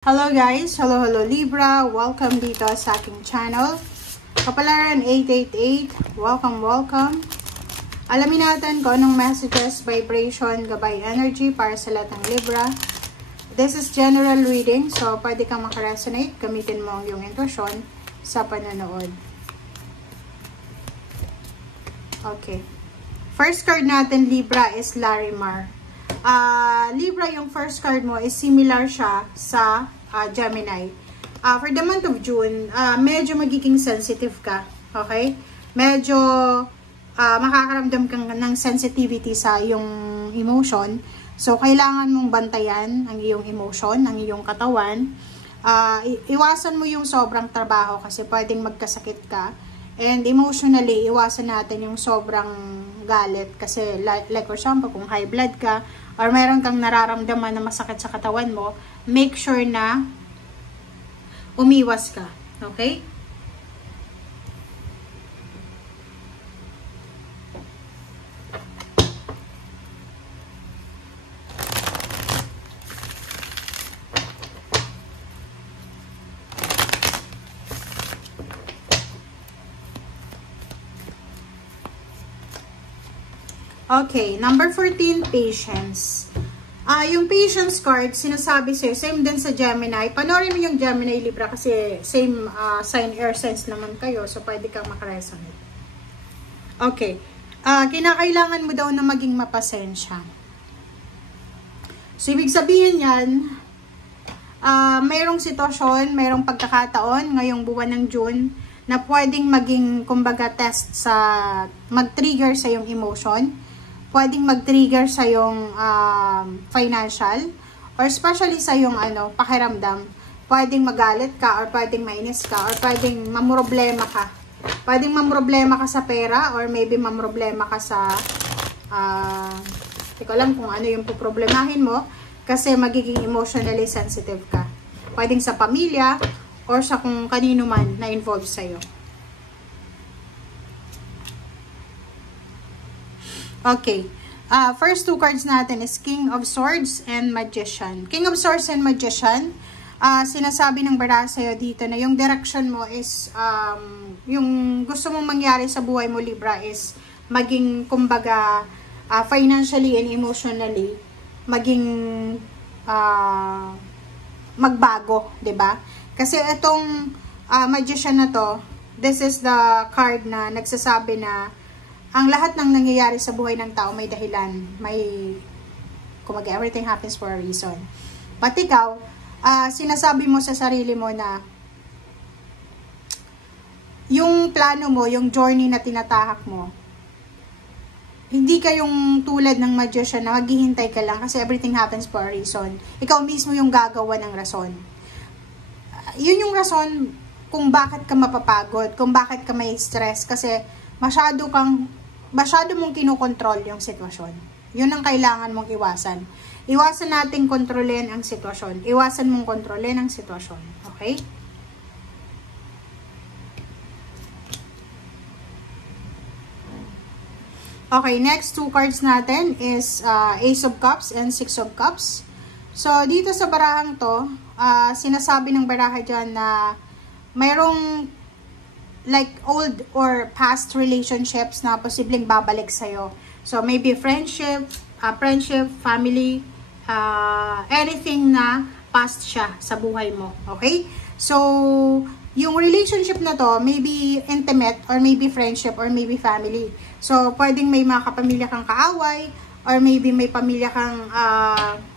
Hello guys! Hello Libra! Welcome dito sa aking channel. Kapalaran 888, welcome. Alamin natin kung anong messages, vibration, gabay energy para sa lahat ng Libra. This is general reading, so pwede kang makaresonate. Gamitin mo ang iyong intuition sa panonood. Okay. First card natin, Libra, is Larimar. Libra, yung first card mo is similar siya sa Gemini. For the month of June, medyo magiging sensitive ka. Okay? Medyo makakaramdam kang ng sensitivity sa iyong emotion. So, kailangan mong bantayan ang iyong emotion, ang iyong katawan. Iwasan mo yung sobrang trabaho kasi pwedeng magkasakit ka. And emotionally, iwasan natin yung sobrang galit. Kasi like for example, kung high blood ka, or meron kang nararamdaman na masakit sa katawan mo, make sure na umiwas ka. Okay? Okay, number 14, patience. Yung patience card, sinasabi sa'yo, same din sa Gemini. Panoorin mo yung Gemini, Libra, kasi same sign, air signs naman kayo, so pwede kang makaresonate. Okay, kinakailangan mo daw na maging mapasensya. So, ibig sabihin yan, mayroong sitwasyon, mayroong pagkakataon ngayong buwan ng June, na pwedeng maging, kumbaga, test sa, mag-trigger sa yung emotion, pwedeng mag-trigger sa yung financial, or especially sa yung pakiramdam. Pwedeng magalit ka, or pwedeng mainis ka, or pwedeng mamroblema ka. Pwedeng mamroblema ka sa pera, or maybe mamroblema ka sa, hindi ko alam kung ano yung poproblemahin mo, kasi magiging emotionally sensitive ka. Pwedeng sa pamilya, or sa kung kanino man na involved sa'yo. Okay. First two cards natin is King of Swords and Magician. King of Swords and Magician, sinasabi ng baraha sa'yo dito na yung direction mo is, yung gusto mong mangyari sa buhay mo, Libra, is maging, kumbaga, financially and emotionally, maging magbago, 'di ba? Kasi itong Magician na to, this is the card na nagsasabi na ang lahat ng nangyayari sa buhay ng tao may dahilan. May, kumaga, everything happens for a reason. But ikaw, sinasabi mo sa sarili mo na yung plano mo, yung journey na tinatahak mo, hindi ka yung tulad ng Magician na maghihintay ka lang kasi everything happens for a reason. Ikaw mismo yung gagawa ng rason. Yun yung rason kung bakit ka mapapagod, kung bakit ka may stress, kasi masyado mong kinokontrol yung sitwasyon. Yun ang kailangan mong iwasan. Iwasan nating kontrolin ang sitwasyon. Iwasan mong kontrolin ang sitwasyon. Okay? Okay, next two cards natin is Ace of Cups and Six of Cups. So, dito sa barahang to, sinasabi ng baraha dyan na mayroong like old or past relationships na posibleng babalik sa'yo. So, maybe friendship, family, anything na past siya sa buhay mo. Okay? So, yung relationship na to, maybe intimate, or maybe friendship, or maybe family. So, pwedeng may mga kapamilya kang kaaway, or maybe may pamilya kang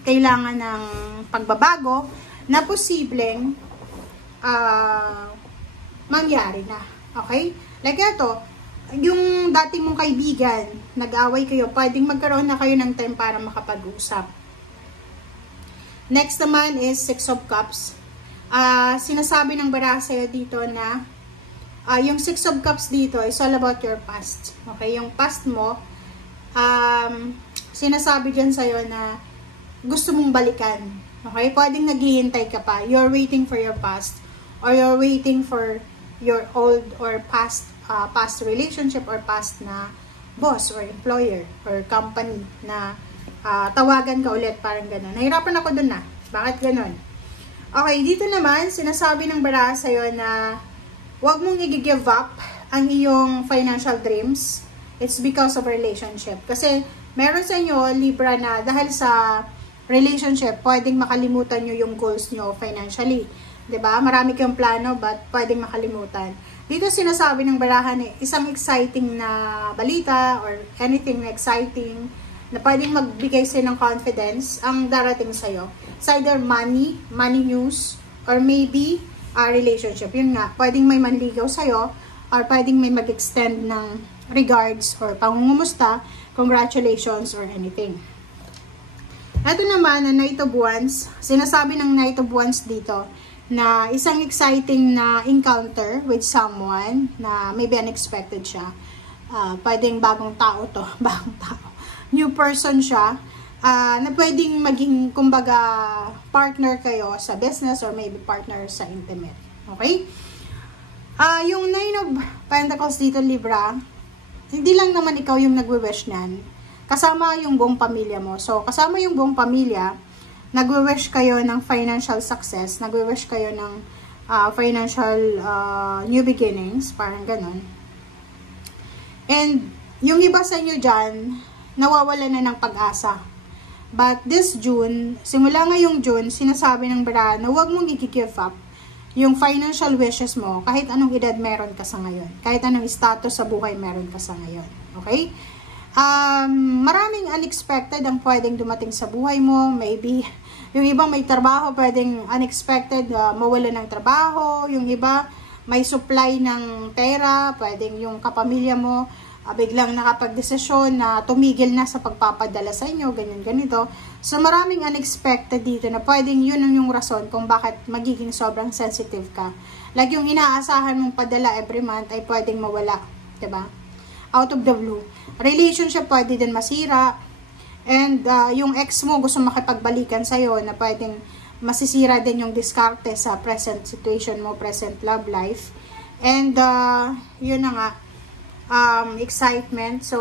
kailangan ng pagbabago, na posibleng mangyari na. Okay? Like ito, yung dati mong kaibigan, nag-away kayo, pwedeng magkaroon na kayo ng time para makapag-usap. Next naman is Six of Cups. Sinasabi ng baraha sa'yo dito na yung Six of Cups dito is all about your past. Okay? Yung past mo, sinasabi dyan sa'yo na gusto mong balikan. Okay? Pwedeng naghihintay ka pa. You're waiting for your past, or you're waiting for your old or past relationship, or past na boss or employer or company na tawagan ka ulit, parang gano'n. Nahirapan ako dun na. Bakit gano'n? Okay, dito naman, sinasabi ng baraha sa'yo na huwag mong i-give up ang iyong financial dreams. It's because of relationship. Kasi meron sa inyo, Libra, na dahil sa relationship, pwedeng makalimutan nyo yung goals nyo financially. 'Di ba? Marami kayong plano, but pwedeng makalimutan. Dito sinasabi ng baraha na isang exciting na balita or anything na exciting na pwedeng magbigay sa'yo ng confidence ang darating sa'yo. It's either money news, or maybe a relationship. Yun nga, pwedeng may manligaw sa'yo, or pwedeng may mag-extend ng regards or pangungumusta, congratulations, or anything. Ito naman, ang Knight of Wands, sinasabi ng Knight of Wands dito, na isang exciting na encounter with someone na maybe unexpected siya. Pwedeng bagong tao to, bagong tao. New person siya, na pwedeng maging, kumbaga, partner kayo sa business or maybe partner sa intimate. Okay? Yung Nine of Pentacles dito, Libra, hindi lang naman ikaw yung nagwe-wish niyan. Kasama yung buong pamilya mo. So, kasama yung buong pamilya, nagwe-wish kayo ng financial success, nagwe-wish kayo ng financial new beginnings, parang ganun. And, yung iba sa inyo dyan, nawawala na ng pag-asa. But this June, simula ngayong June, sinasabi ng baraha na huwag mong i-give up yung financial wishes mo kahit anong edad meron ka sa ngayon. Kahit anong status sa buhay meron ka sa ngayon. Okay? Maraming unexpected ang pwedeng dumating sa buhay mo. Maybe, yung ibang may trabaho, pwedeng unexpected mawala ng trabaho. Yung iba, may supply ng pera. Pwedeng yung kapamilya mo, biglang nakapag-desisyon na tumigil na sa pagpapadala sa inyo, ganyan, ganito. So, maraming unexpected dito na pwedeng yun yung rason kung bakit magiging sobrang sensitive ka. Like yung inaasahan mong padala every month ay pwedeng mawala, diba? Out of the blue. Relationship pwede din masira. And yung ex mo gusto makipagbalikan sa'yo na pwedeng masisira din yung diskarte sa present situation mo, present love life. And yun na nga, excitement. So,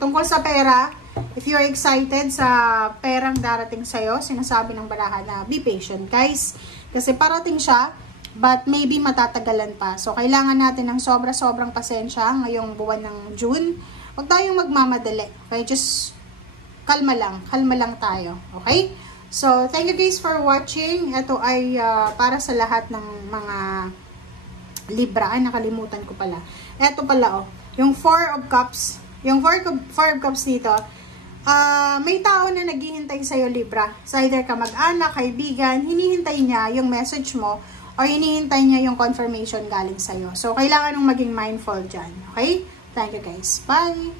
tungkol sa pera, if you're excited sa perang darating sa'yo, sinasabi ng baraha na be patient, guys. Kasi parating siya, but maybe matatagalan pa. So, kailangan natin ng sobrang pasensya ngayong buwan ng June. Huwag tayong magmamadali. Okay? Just kalma lang tayo. Okay? So, thank you guys for watching. Ito ay para sa lahat ng mga Libra. Ay, nakalimutan ko pala. Ito pala, oh. Yung 4 of Cups. Yung 4 of Cups dito, may tao na naghihintay sa'yo, Libra. So, either ka mag-anak, kaibigan, hinihintay niya yung message mo or hinihintay niya yung confirmation galing sa'yo. So, kailangan mong maging mindful dyan. Okay? Thank you guys. Bye!